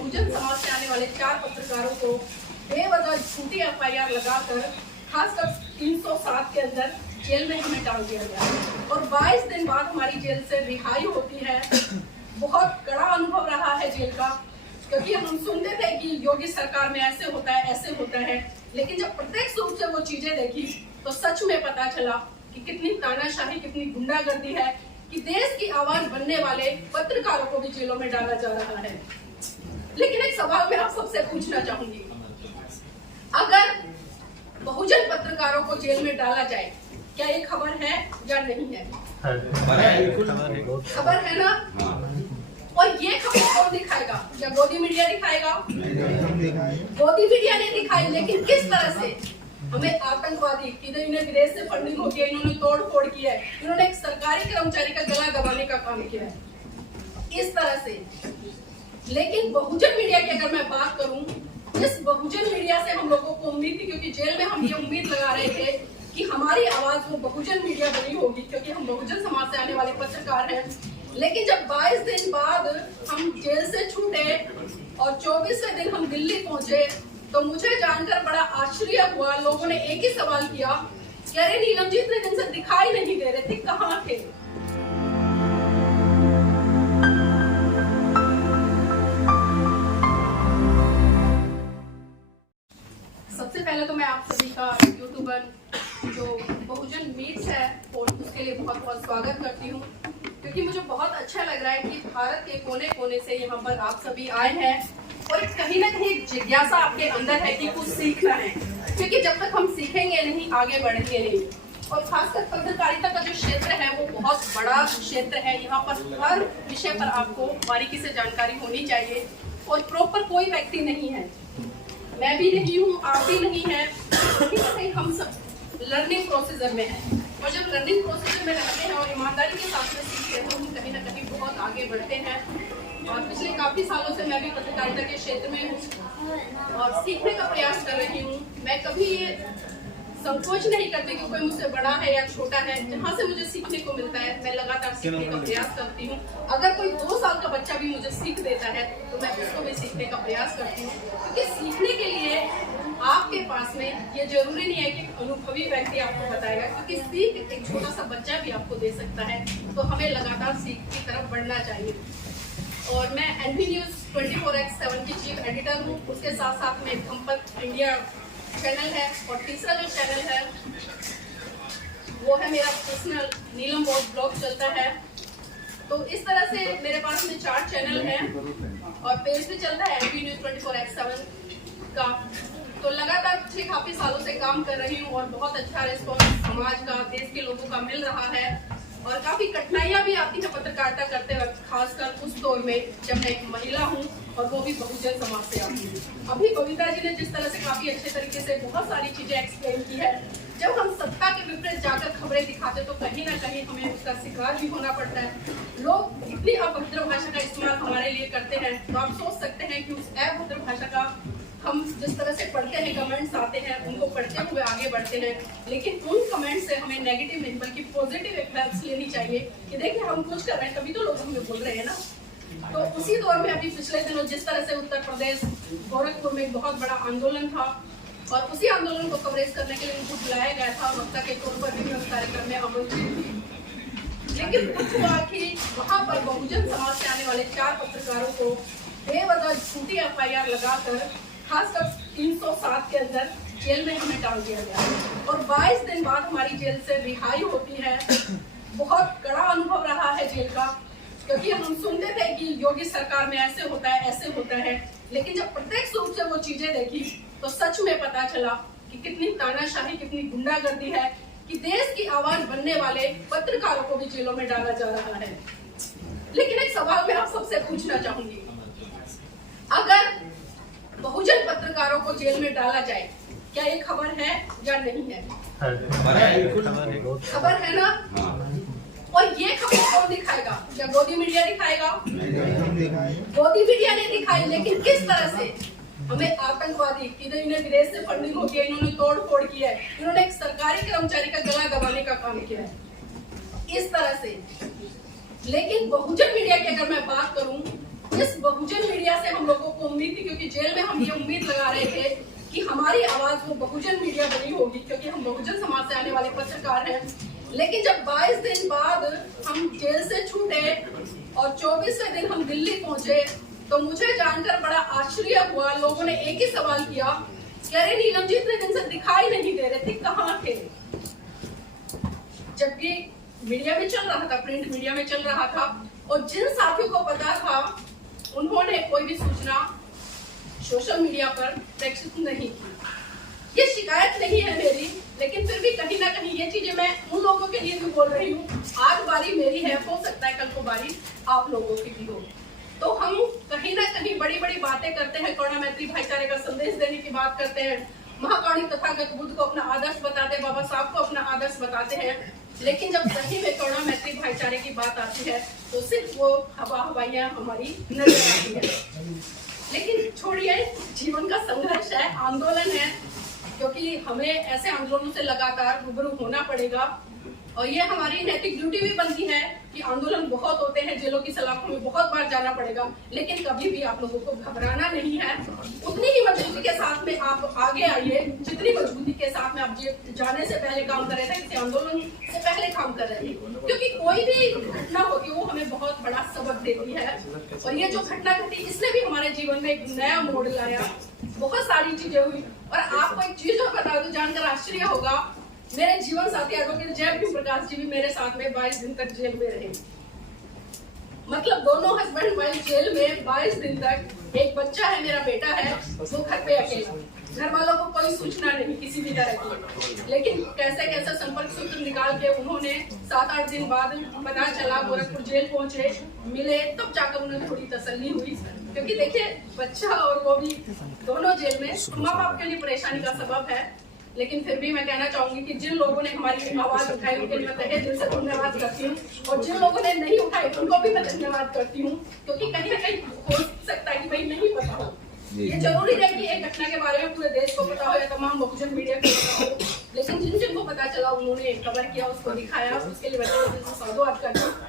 बहुजन समाज से आने वाले 4 पत्रकारों को बेवजह झूठी एफआईआर लगाकर खासकर 307 के अंदर जेल में हमें डाल दिया गया और 22 दिन बाद हमारी जेल से रिहाई होती है। बहुत कड़ा अनुभव रहा है जेल का, क्योंकि हम सुनते थे कि योगी सरकार में ऐसे होता है ऐसे होता है, लेकिन जब प्रत्यक्ष रूप से वो चीजें देखी तो सच में पता चला कि कितनी तानाशाही, कितनी गुंडागर्दी है, कि देश की आवाज बनने वाले पत्रकारों को भी जेलों में डाला जा रहा है। लेकिन एक सवाल मैं आप सबसे पूछना चाहूंगी, अगर बहुजन पत्रकारों को जेल में डाला जाए, क्या ये खबर है या नहीं है? खबर है ना? और ये खबर कौन दिखाएगा? क्या गोदी मीडिया दिखाएगा? गोदी मीडिया ने दिखाई, लेकिन किस तरह से? हमें आतंकवादी, इन्हें विदेश से फंडिंग होती है, इन्होंने तोड़ फोड़ की है, इन्होंने एक सरकारी कर्मचारी का गला दबाने का काम किया है, इस तरह से। लेकिन बहुजन मीडिया की अगर मैं बात करूं, इस बहुजन मीडिया से हम लोगों को उम्मीद थी, क्योंकि जेल में हम ये उम्मीद लगा रहे थे कि हमारी आवाज वो बहुजन मीडिया बनी होगी, क्योंकि हम बहुजन समाज से आने वाले पत्रकार हैं। लेकिन जब 22 दिन बाद हम जेल से छूटे और 24वें दिन हम दिल्ली पहुंचे, तो मुझे जानकर बड़ा आश्चर्य हुआ। लोगों ने एक ही सवाल किया कि अरे नीलम जी, इतने दिन से दिखाई नहीं दे रहे थे, कहाँ थे? सबसे पहले तो मैं आप सभी का यूट्यूबर जो बहुजन मीट्स है और उसके लिए बहुत बहुत स्वागत करती हूँ, क्योंकि मुझे बहुत अच्छा लग रहा है कि भारत के कोने कोने से यहाँ पर आप सभी आए हैं और कहीं ना कहीं जिज्ञासा आपके अंदर है कि कुछ सीखना है, क्योंकि जब तक हम सीखेंगे नहीं, आगे बढ़ेंगे नहीं। और खासकर पत्रकारिता का जो क्षेत्र है वो बहुत बड़ा क्षेत्र है। यहाँ पर हर विषय पर आपको बारीकी से जानकारी होनी चाहिए और प्रॉपर कोई व्यक्ति नहीं है, मैं भी नहीं हूँ, आप भी नहीं है, कहीं हम सब लर्निंग प्रोसीजर में हैं। और जब लर्निंग प्रोसीजर में रहते हैं और ईमानदारी के साथ में सीखते हैं तो हम कहीं ना कहीं बहुत आगे बढ़ते हैं। और पिछले काफी सालों से मैं भी पत्रकारिता के क्षेत्र में हूँ और सीखने का प्रयास कर रही हूँ। मैं कभी ये संकोच नहीं करती कि कोई मुझसे बड़ा है या छोटा है, जहाँ से मुझे सीखने को मिलता है मैं लगातार सीखने का प्रयास करती हूँ। अगर कोई 2 साल का बच्चा भी मुझे सीख देता है तो मैं उसको भी सीखने का प्रयास करती हूँ, क्योंकि सीखने के लिए आपके पास में ये जरूरी नहीं है कि अनुभवी व्यक्ति आपको बताएगा, क्योंकि सीख एक छोटा सा बच्चा भी आपको दे सकता है। तो हमें लगातार सीख की तरफ बढ़ना चाहिए। और मैं एनबी न्यूज 24x7 की चीफ एडिटर हूँ, उसके साथ साथ में संपर्क इंडिया चैनल है और तीसरा जो चैनल है वो है मेरा पर्सनल नीलम ब्लॉग चलता है। तो इस तरह से मेरे पास में 4 चैनल हैं और पेज भी चलता है एनबी न्यूज 24x7 का। तो लगातार पिछले काफी सालों से काम कर रही हूँ और बहुत अच्छा रिस्पॉन्स समाज का, देश के लोगों का मिल रहा है। और काफी कठिनाइयां भी आती है पत्रकारिता करते वक्त, खासकर उस दौर में जब मैं एक महिला हूं और वो भी बहुजन समाज से आती हूँ। अभी कविता जी ने जिस तरह से काफी अच्छे तरीके से बहुत सारी चीजें एक्सप्लेन की है, जब हम सत्ता के विपरीत जाकर खबरें दिखाते तो कहीं ना कहीं हमें उसका शिकार भी होना पड़ता है। लोग इतनी अभद्र भाषा का इस्तेमाल हमारे लिए करते हैं, तो आप सोच सकते हैं कि उस अभद्र भाषा का हम जिस तरह से पढ़ते हैं, कमेंट्स आते हैं, उनको पढ़ते हुए आगे बढ़ते हैं, लेकिन उन कमेंट्स से हमें नेगेटिव नहीं बल्कि पॉजिटिव इफेक्ट्स लेनी चाहिए कि देखिए हम कुछ कर रहे हैं तभी तो लोग हमें बोल रहे हैं ना। तो उसी दौर में अभी पिछले दिनों जिस तरह से उत्तर प्रदेश गोरखपुर में एक बहुत बड़ा आंदोलन था और उसी आंदोलन को कवरेज करने के लिए उनको बुलाया गया था, वक्ता के तौर पर भी उस कार्यक्रम में आमंत्रित थी। लेकिन कुछ हुआ कि वहाँ पर बहुजन समाज से आने वाले 4 पत्रकारों को बेवजह झूठी एफआईआर लगाकर खासकर 307 के अंदर जेल में हमें डाल दिया गया और 22 दिन बाद हमारी जेल से रिहाई होती है। बहुत कड़ा अनुभव रहा है जेल का, क्योंकि हम सुनते थे कि योगी सरकार में ऐसे होता है ऐसे होता है, लेकिन जब प्रत्यक्ष रूप से वो चीजें देखी तो सच में पता चला कि कितनी तानाशाही, कितनी गुंडागर्दी है, कि देश की आवाज बनने वाले पत्रकारों को भी जेलों में डाला जा रहा है। लेकिन एक सवाल मैं आप सबसे पूछना चाहूंगी, अगर बहुजन पत्रकारों को जेल में डाला जाए, क्या ये खबर है या नहीं है? खबर है ना? और ये खबर कौन दिखाएगा? क्या गोदी मीडिया दिखाएगा? गोदी मीडिया ने दिखाई, लेकिन किस तरह से? हमें आतंकवादी, इन्हें विदेश से फंडिंग होती है, इन्होंने तोड़ फोड़ की है, इन्होंने एक सरकारी कर्मचारी का गला दबाने का काम किया है, इस तरह से। लेकिन बहुजन मीडिया की अगर मैं बात करूं, इस बहुजन मीडिया से हम लोगों को उम्मीद थी, क्योंकि जेल में हम ये उम्मीद लगा रहे थे कि हमारी आवाज वो बहुजन मीडिया बनी होगी, क्योंकि हम बहुजन समाज से आने वाले पत्रकार हैं। लेकिन जब 22 दिन बाद हम जेल से छूटे और 24वें दिन हम दिल्ली पहुंचे, तो मुझे जानकर बड़ा आश्चर्य हुआ। लोगों ने एक ही सवाल किया कि अरे नीलम जी इतने दिन से दिखाई नहीं दे रहे थे, कहाँ थे? जबकि मीडिया में चल रहा था, प्रिंट मीडिया में चल रहा था, और जिन साथियों को पता था उन्होंने कोई भी सूचना सोशल मीडिया पर प्रेषित नहीं की। ये शिकायत नहीं है मेरी, लेकिन फिर भी कहीं ना कहीं ये चीजें मैं उन लोगों के लिए भी बोल रही हूँ। आज बारी मेरी है, हो सकता है कल को बारी आप लोगों की भी हो। तो हम कहीं ना कहीं बड़ी बड़ी बातें करते हैं, करुणा मैत्री भाईचारे का संदेश देने की बात करते हैं, महाकाणी तथागत बुद्ध को अपना आदर्श बताते हैं, बाबा साहब को अपना आदर्श बताते हैं, लेकिन जब सही में करुणा मैत्री भाईचारे की बात आती है तो सिर्फ वो हवाइयां हमारी नजर आती है। लेकिन छोड़िए, जीवन का संघर्ष है, आंदोलन है, क्योंकि हमें ऐसे आंदोलनों से लगातार रूबरू होना पड़ेगा। और ये हमारी नैतिक ड्यूटी भी बनती है कि आंदोलन बहुत होते हैं, जेलों की सलाखों में बहुत बार जाना पड़ेगा, लेकिन कभी भी आप लोगों को घबराना नहीं है। उतनी ही मजबूती के साथ में आप आगे आइए जितनी मजबूती के साथ में आप जाने से पहले काम कर रहे थे, किसी आंदोलन से पहले काम कर रहे थे, क्योंकि कोई भी घटना होती है वो हमें बहुत बड़ा सबक देती है। और ये जो घटना घटी, इसने भी हमारे जीवन में एक नया मोड़ लाया, बहुत सारी चीजें हुई। और आपको एक चीज और बता दूं, जानकर आश्चर्य होगा, मेरे जीवन साथी एडवोकेट जयप्रकाश प्रकाश जी भी मेरे साथ में 22 दिन तक जेल में रहे। मतलब दोनों हस्बैंड वाइफ जेल में 22 दिन तक। एक बच्चा है, मेरा बेटा है, वो घर पे अकेला, घर वालों को कोई सूचना नहीं किसी भी तरह की। लेकिन कैसे कैसे संपर्क सूत्र निकाल के उन्होंने 7-8 दिन बाद पता चला, गोरखपुर जेल पहुंचे, मिले, तब जाकर उन्हें थोड़ी तसल्ली हुई। क्योंकि देखिए, बच्चा और वो भी दोनों जेल में, माँ बाप के लिए परेशानी का सबब है। लेकिन फिर भी मैं कहना चाहूंगी कि जिन लोगों ने हमारी आवाज उठाई उनके लिए मैं तहे दिल से धन्यवाद करती हूँ, और जिन लोगों ने नहीं उठाई उनको भी मैं धन्यवाद करती हूँ, क्योंकि कहीं ना कहीं हो सकता है कि भाई नहीं पता हो। ये जरूरी है कि एक घटना के बारे में पूरे देश को पता हो या तमाम बहुजन मीडिया को पता हो, लेकिन जिन जिनको पता चला उन्होंने कवर किया, उसको दिखाया, उसके लिए मैं साधुवाद करती हूँ।